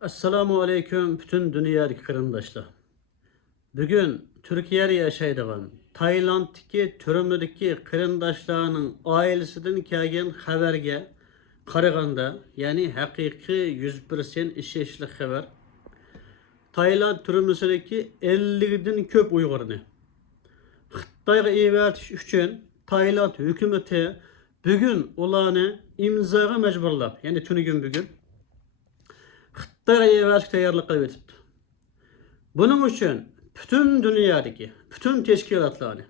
Assalamu aleyküm bütün dünyadaki kırındaşlar. Bugün Türkiye'de yaşaydigan Tayland'daki türmedeki kırındaşlarının ailesinden kelgen haberge qaraganda, yani haqiqiy 100% işleşli haber. Tayland türmesindeki 50'den köp Uygurni Xitoyga evatish uchun Tayland hükümeti bugün ularni imzoga majburlab, yani tunigun bugün Xitoyga evatish tayyorlik qilib o'tibdi. Bunun için bütün dünyadaki, bütün teşkilatlarını,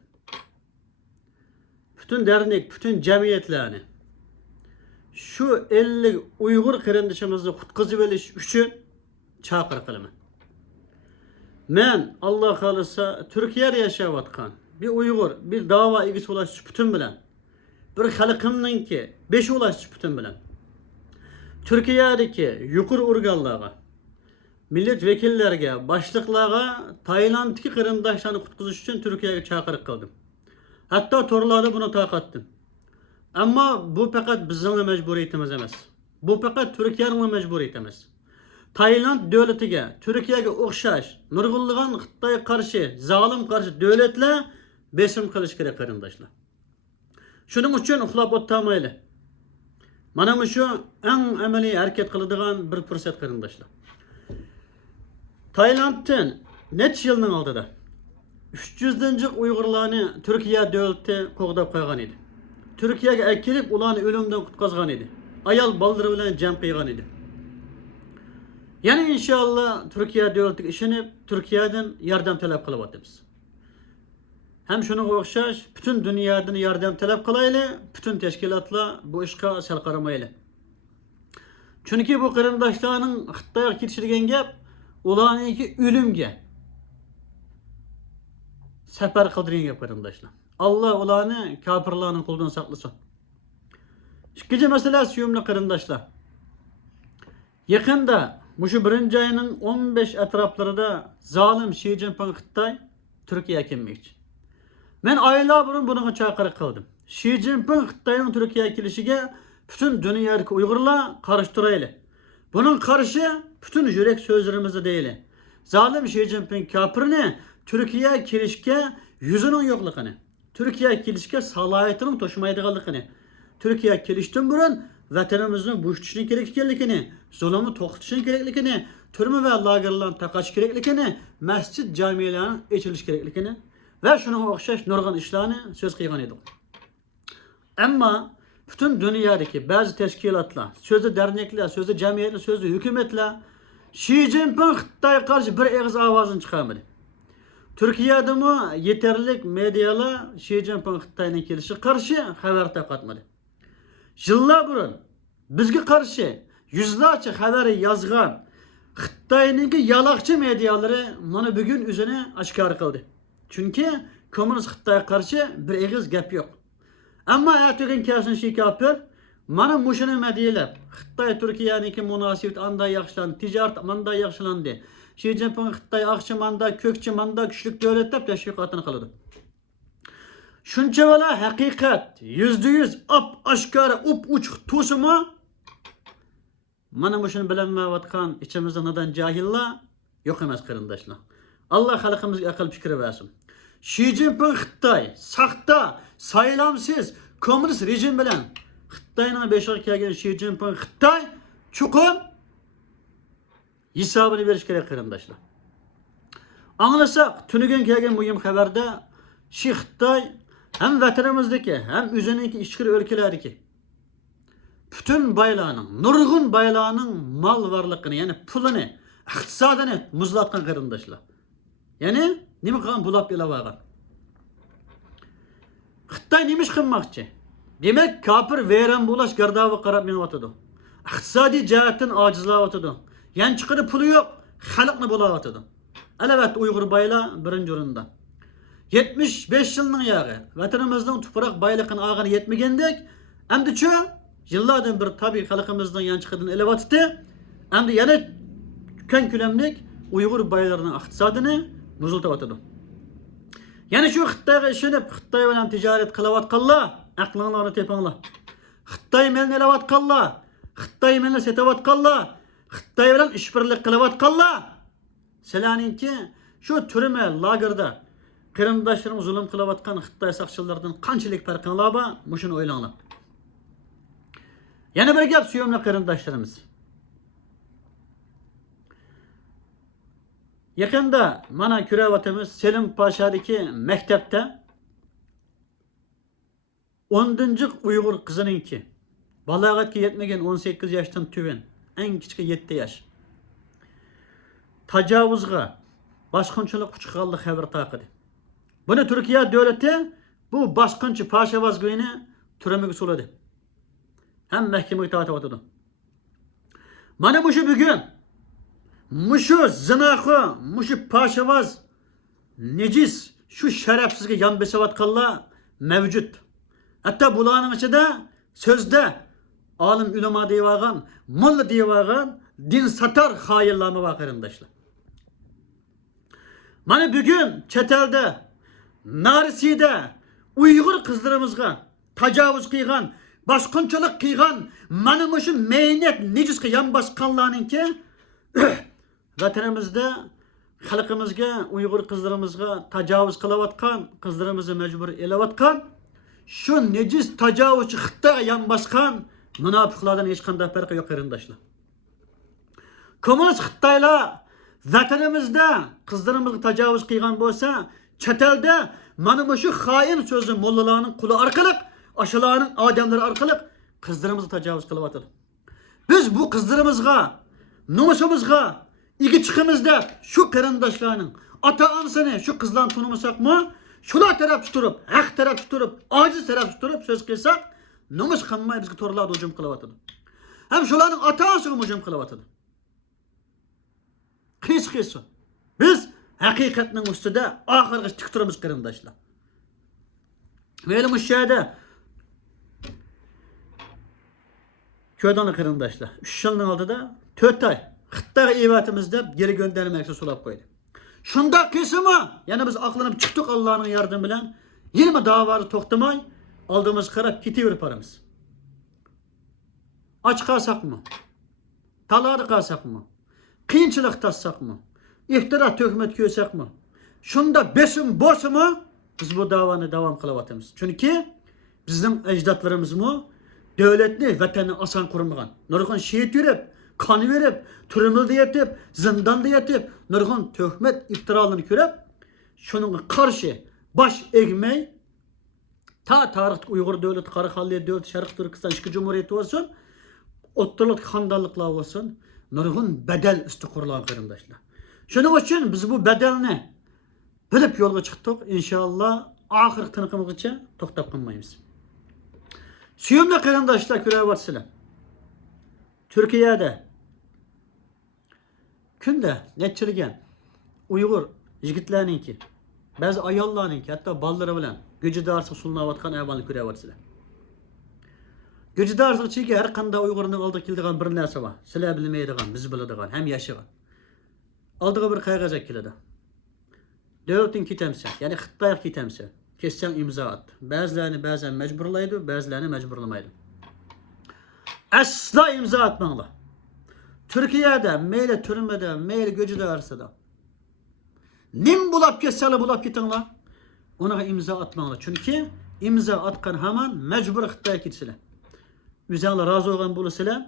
bütün dernek, bütün cemiyetlerini şu 50 Uygur kardeşimizi kutkuzu veriş için çağrı kılıman. Men Allah kalırsa Türkiye'de yaşayatkan bir Uygur, bir dava ilgisi ulaşış bütün bilen, bir halkımın ki 5 ulaşış bütün bilen, Türkiye'deki yukarı organlara, milletvekillerge, başlıklara Tayland'daki kırındaşlarını kutkuzuş için Türkiye'ye çağırıp kaldım. Hatta torlarda bunu taqatdım. Ama bu fakat bizimle mecburiyetimiz emas. Bu fakat Türkiye'nin mecburiyetimiz. Tayland devletiga, Türkiye'ye o'xshash, nurg'unlagan Xitoyga qarshi, zalim qarshi devletler besim qilish kerak qarindoshlar. Shuning uchun uxlab o'tmayli. Mana bu şu en amaliy harakat qiladigan bir fursat qarindoshlar. Tayland'dan necha yilning oldida 300 Uygurlarni Türkiye devleti qo'g'dab qo'ygan edi. Türkiye'ye akilib ularni o'limdan qutqazgan edi. Ayol baldiri bilan jam qilgan edi. Yani inşallah Türkiye devletiga ishonib, Türkiye'den yardım talep qilyapmiz. Hem shunga o'xshash bütün dunyodan yardım talep qilayli, bütün teşkilatlar bu ishga sal qaramayli. Chunki bu qarindoshlarning Xitoyga ketishgan gap ularniki o'limga safar qildirgan gap qarindoshlar. Allah ularni kafirlarning qo'lidan saqlasin. İkinci mesele suyumli qarindoshlar. Yakında şu birinci ayının 15 etraflarında zalim Xi Jinping Xitoy Türkiye'ye kelmoqchi. Men aylar burun buni chaqiriq qildim. Xi Jinping Xitoyning Türkiye'ye kelişige bütün dünyadaki Uygurlar qarshi turayli. Bunun qarshi bütün yürek sözlerimizde değil. Zalim Xi Jinping kafirni Türkiye'ye kelishga yüzünün yo'qligini, Türkiye'ye kelishga salohiyatini to'shmaydiganligini, Türkiye'ye kelishdan burun vatanimizni bo'shatishni kerak ekanligini, zulmni to'xtatishni kerakligini, turma va lagerlarni taqash kerakligini, masjid jamiyalarning ochilishi kerakligini va shunga o'xshash nurg'un ishlarni so'z qilgan edik. Ammo bütün dünyadaki bazı teşkilatlar, sözde dernekler, sözde cemiyetler, sözde hükümetler Xi Jinping Xitoyga qarshi bir og'iz ovozini chiqarmadi. Türkiye'de mi yeterlik medyalar Xi Jinping Xitoyning kelishi qarshi xabar tarqatmadi. Yıllar burun bizga qarshi yuzlarcha xabar yozgan Xitoyning yaloqchi medyalari mana bugun o'zini oshkor qildi. Chunki kommunist Xitoyga qarshi bir og'iz gap yo'q. Ama ertegen kelsin Xi kafir mana mushuni medyalab Xitoy Türkiye'ninki munosabat anday yaxshilandi, tijorat manday yaxshilandi. Xi Jinping Xitoy aqchi manda, ko'kchi manda kuchli davlat deb tashviqotini qiladi. Shuncha vala haqiqat %100 oshkora uch to'simi mana shuni bilinmayotgan ichimizda nadan jahillar yo'q emas qarindoshlar. Allah xalqimizga aql fikr bersin. Xi Jinping Xitoy saxta, saylamsiz kommunist rejim bilan Xitoyning beshiga kelgan Xi Jinping Xitoy chuqur hisobini berish kerak qarindoshlar. Anglasak, tunigun kelgan muhim xabarda Xi Xitoy hem vatanimizdeki hem o'zininki ichki o'lkalardagi bütün baylarning, nurg'un baylarning mal varlığını, yani pulini, iqtisodini muzlatgan qarindoshlar. Yani nima qilgan bulab ilavergan. Xitoy nima ish qilmoqchi? Demak, kafir vayron bo'lash gardavi qarab menyotidi. Iqtisodiy jihatdan ojizlayotidi. Yani chiqidi puli yo'q, xalqni bo'layotidi. Albatta Uyg'ur baylar birinchi o'rinda. 75 yılının yağı, vatanımızdan toprak baylıqını ağını yetmegендek, hem de şu yıllardan bir tabi halkımızdan yan çıkadığını elevatı, hem de yana kön külemlik Uygur baylarının iktisadını buzultavatdı. Yani şu Xitoyga ishonib, Xitoy bilan tijorat qilayotganlar, aqlinglarni tepinglar. Xitoy melni elayotganlar, Xitoy melni setavatganlar, Xitay bilan işbirlik qilayotganlar. Sizlarninki şu türme, lagerda qarindoshlarimiz zulm qilayotgan Xitay saqchilaridan qanchalik farqinglar bor? Mushuni o'ylanglar. Yana bir gap suyumli qarindoshlarimiz. Yaqinda mana ko'ryapmiz Selim Pashadagi maktabda 10-cı Uyg'ur qizininki balog'atga yetmagan 18 yoshdan tuban, eng kichik 7 yosh. Tajovuzga, boshqonchilik uchqanlik xabar taqidi. Buni Turkiya davlati bu boshqonchi pashavozgo'yini turmaga soladi. Ham mahkamaga tortyapti. Mana bu shu bugun mushu zinaxo, mushu pashavaz, necis, şu şerefsizge yan besayotganlar mevcut. Hatta bularning ichida sözde alim ulamo deyvagan, mulla deyvagan, din satar hayırlarımı var qarindoshlar. Mana bugün chet-elda, Narsida Uyg'ur qizlarimizga tajovuz qilgan, boshqonchilik qilgan, mana shu mehnat nejisga yan bosganlarninki vatanimizda xalqimizga, Uyg'ur qizlarimizga tajovuz qilayotgan, qizlarimizni majbur elayotgan, şu nejis tajovuzchi Xitoyga yan bosgan munofiqlardan hech qanday farqi yo'q qarindoshlar. Kommunist Xitoylar vatanimizda qizlarimizga tajovuz qilgan bo'lsa, chet-elda mana shu xoin so'zi mollalarning quli orqali, ashalarning odamlari orqali qizlarimizga tajovuz qilyapti. Biz bu qizlarimizga, nomusimizga igi chiqimizda şu qarindoshlarning ota-onasini şu qizlarni tanımasakmı? Şular taraf tuturup, haq taraf tuturup, aciz taraf tuturup söz qilsak, nomus qilmay bizga to'g'rilarda hujum qilyapti. Hem şularning ota-onasiga hujum qilyapti. Qis. Biz haqiqatning ustida oxirgacha tik turamiz qarindoshlar. Meni bu yerda ko'rdan qarindoshlar 3 yilning oldida 4 oy Xitoyga evatimiz deb geri göndermekse sulab qo'ydi. Şunda qilsimi, yana biz aqlanib chiqdik Allohning yordami bilan, yine davarı to'xtamay aldığımız qarab ketaverib boramiz. Aç qalsaqmi? Talari qalsaqmi? Qiyinchilik tassaqmi? İftira töhmet ko'rsaqmi? Şunda besim bo'lsimi, biz bu davani davom qilyapmiz. Chunki bizning ajdodlarimizmi davlatni, vatanni oson qurmagan. Nurg'un shehid yurib, kan verip, turumda yetip, zindanda yetip, nurg'un töhmet iftiralarını görüp, şunun karşı baş egmey, ta tarixte Uygur devleti, Karakalliye devleti, Şarkı Türkistan, Şıkı Cumhuriyeti olsun, otturluk xandarlıklar olsun, nurg'un bedel üstü kurulan qarindoshlar. Şunun için biz bu bedelni bilip yolga çıktık. İnşallah ahir tınıqımızca to'xtab qolmaymiz. Suyumli qarindoshlar ko'ryapsizlar. Türkiye'de künde netçilgen Uygur yigitlarninki, bazı ayollarninki, hatta balları bilan gücü darsı sulunayotgan ayollarni ko'ryapsizlar. Gücü darsı cheki har qanday Uyg'urning oldiga keladigan bir narsa bor. Sizlar bilmaydigan, biz biladigan, ham yashagan. Oldiga bir qog'oz keladi. Davlating ketamsa, ya'ni Xitoyga ketamsa, kessang imzo at. Ba'zilarini ba'zan majburlaydi, ba'zilarini majburlamaydi. Asla imza atmanglar. Türkiye'de, meyli türmede, meyli göcü arsada. Nim bulap kesseli bulap gitinglar. Ona imza atmanglar. Çünkü imza atkan hemen mecbur Xitoyga ketsinlar. Üzerine razı olan bulursalar,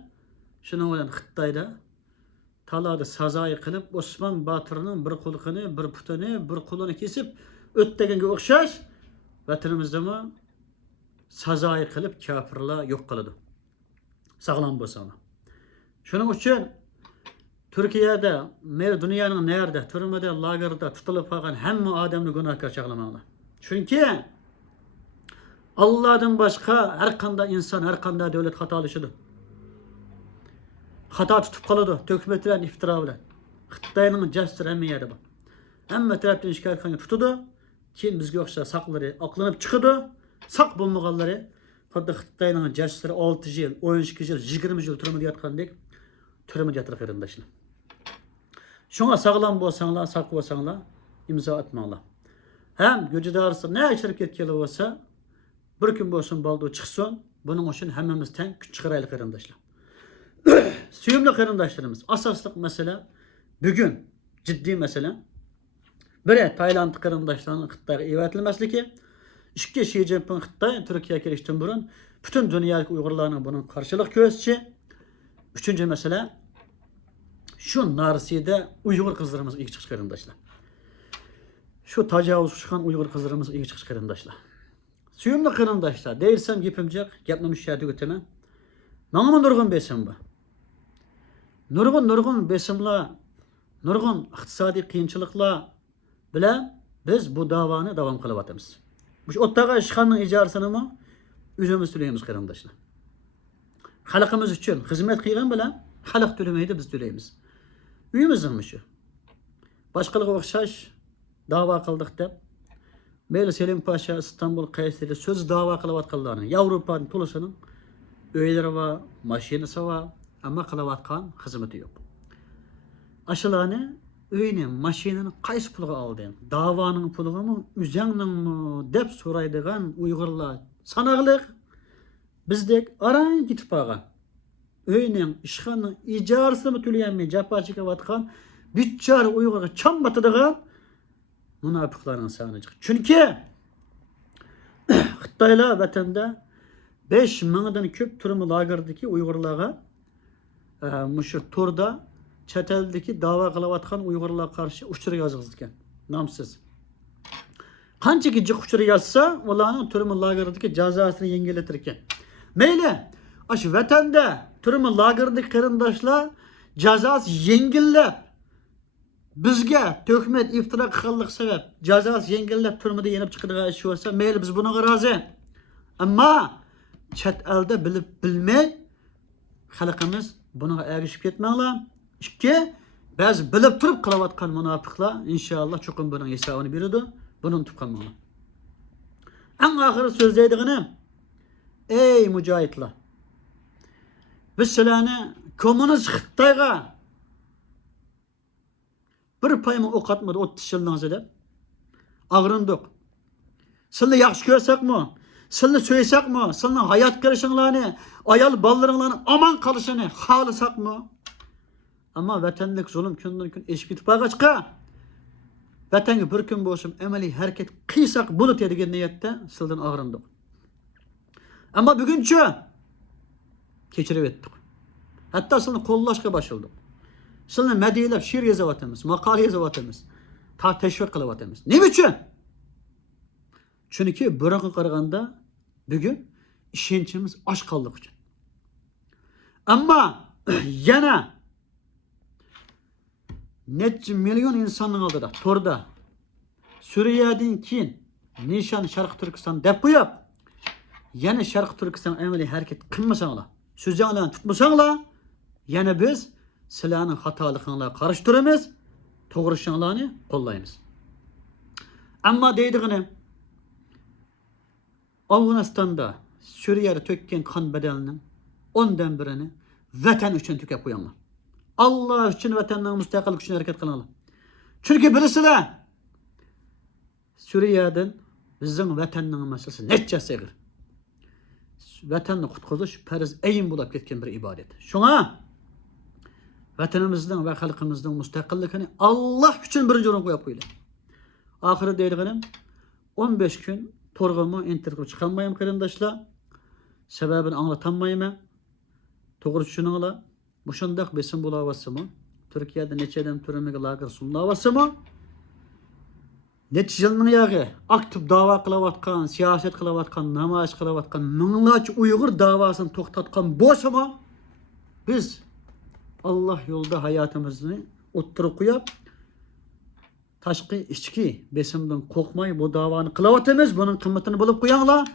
şunu olan Xitoyda talada sazoyi qilib Osman Batır'ın bir qo'liqini, bir putini, bir qo'lini kesip o'tdaganga o'xshash vatanimizda mı sazoyi qilib kafirlar yo'q qiladi. Sağlam bo'lsanglar. Shuning uchun Turkiyada, dunyoning nerede, turmada, lagerda tutilib qolgan hamma odamni gunohkor chaqlamanglar. Chunki Allah'dan başka her qanday inson, her qanday davlat xatolashidir. Xato tutib qoladi, töhmet bilan, iftira bilan. Xitoyning jasiri hamma yerda bor. Hamma tarafdan ishkayotga tutadi, keyin bizga o'xshash saqlari aqlanib chiqadi, saq bo'lmaganlari xuddi Xitoyning jasiri 6 yil, 12 yil, 20 yil turmada yotgandek turmada yotar qarindoshlar. Şuna sağlam bo'lsanglar, saq bo'lsanglar, imzo atmanglar. Hem göcüdarsı ne içirip ketkeli olsa bir gün bo'lsin baldı chiqsin, buning uchun hammamiz teng kuch chiqaraylik qarindoshlar. Süyümlü kırındaşlarımız. Asaslık mesele bugün ciddi mesele. Biri Tayland kırındaşlarının Xitayga evatilmesligi. İki Xi Jinping Xitay Türkiye'ye kirişten burun bütün dünyadaki Uygurlarının bunun karşılık göğüsçi. Üçüncü mesele şu Narsi'de Uygur kızlarımız iyi çıkış kırındaşlar. Şu tacavuz çıkan Uygur kızlarımız iyi çıkış kırındaşlar. Süyümlü kırındaşlar. Değilsem gepimcek, gepmemiş şahidi göteme. Bana nurgun besim bu. Nurgun besimla, nurgun iqtisadi qiyinchiliklar bilen biz bu davani devam kılıvatımız. Bu ottaga işxanın icarasını mı? Üzümüz tüleyimiz kırındaşlar. Halkımız için hizmet kıygan bilen halk tülemeydi biz tüleyimiz. Üyümüzün şu. Başkalığı okşaş dava kıldık dep. Meyli Selim Paşa, İstanbul, Kayseri söz dava kılıvatkanlarının, Avrupa'nın tulusunun öyleri var, maşinesi var ama kılıvatkan hizmeti yok. Aşılarını öyni, maşinini kays pulga aldın? Davanın pulga mı, üzeninin mi dep soraydıgan Uygurlar sanaglık bizdek arayın gitip bağın. Öynin, işxanın icarısı mı tüleyenmeyi japa çekevatkan bütçar Uygur'a çam batıdıgan münafıkların sanıcık. Çünkü Xitayla vatanda 5 mingdan köp turmu lagerdeki Uygurlarga muşu turda çeteldeki dava kılavatkan Uygurlarga karşı uçuru yazgızdıken. Namsız. Kança ki uçuru yazsa olanın turmu lagerdeki cezasını yengeletirken. Meyle aş vatanda turmu lagerdeki kırındaşlar cezası yengillep bizge töhmet iftira kıllık sebep cezası yengillep turmada yenip çıkıdığı iş olsa meyli biz buna razı. Ama chet elde bilip bilmey halkımız buna erişip ketmeyler. İki, biz bilip turup kılavatkan münafıklar inşallah çokum bunun hesabını biridir. Bunun tukanmalı. En ahırı sözleydiğini ey mücahitler biz silahını komünist Xitayga bir payımı ok atmadı 30 yıldan zede. Ağrındık. Seni yaxşı görsek mi? Seni söylesek mi? Senin hayat karışınlarını, ayal ballarınlarını aman kalışını halısak mı? Ama vatanlık zulüm künden gün eşip gitip ağaçka. Vatanı bir gün boşum emeli hareket kıysak bunu tedigen niyette sıldan ağrındık. Ama bugünkü keçirip ettik. Hatta seni kollaşka başladık. Seni medyelep şiir yazavatımız, makale yazavatımız, ta teşvik kılavatımız. Ne için? Çünkü bırakın karaganda bugün işençimiz aç kaldık için. Ama yana neçe milyon insanın aldıda, torda Suriye'den kin nişan Şarkı Türkistan depo yap. Yana Şarkı Türkistan emeli hareket kılmasanlar, sözlerini tutmasanlar, yana biz silahının hatalıklarına karıştırırız, doğruşanlarını kollayımız. Ama deydiğini Afganistan'da Suriye'de tökken kan bedelinin 10'dan birini vatan için tükep koyanlar. Allah için vatanın müstakillik için hareket kılanlar. Çünkü birisiler Suriye'den bizim vatanın meselesi neçesi gir. Vatanını kutkuzuş periz eyin bulup ketken bir ibadet. Şuna vatanımızdan ve halkımızdan müstakillikini Allah için birinci orun koyup koyuyor. Ahire deydiğinin 15 gün torgamı internet çıkanmayım kırındaşlar. Sebebini anlatamayım. Doğru şununla bu şundak besin bulavası mı? Türkiye'de neçeden türümü lager sunlavası mı? Neç yılını yağı aktif dava kılavatkan, siyaset kılavatkan, namaç kılavatkan, mınlaç Uygur davasını toktatkan boşu mu? Biz Allah yolda hayatımızı oturup koyup taşkı içki besimden korkmayı bu davanı kılavatımız bunun kıymetini bulup koyanlar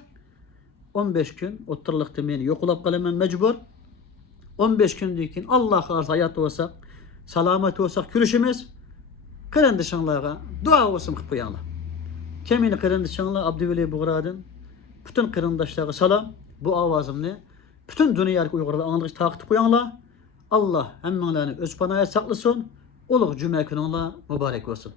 15 gün oturluk demeyeni yok olup kalamam mecbur 15 gün dikin Allah razı hayat olsak salamet olsak kürüşümüz kırındışanlara dua olsun kıp koyanlar kemini kırındışanlar Abdüveli Buğra'dın bütün kırındaşlara salam bu avazımını bütün dünyadaki Uygurlar anlık takip koyanlar Allah hemmenlerini öz panaya saklasın. Uluq cümle gününle mübarek olsun.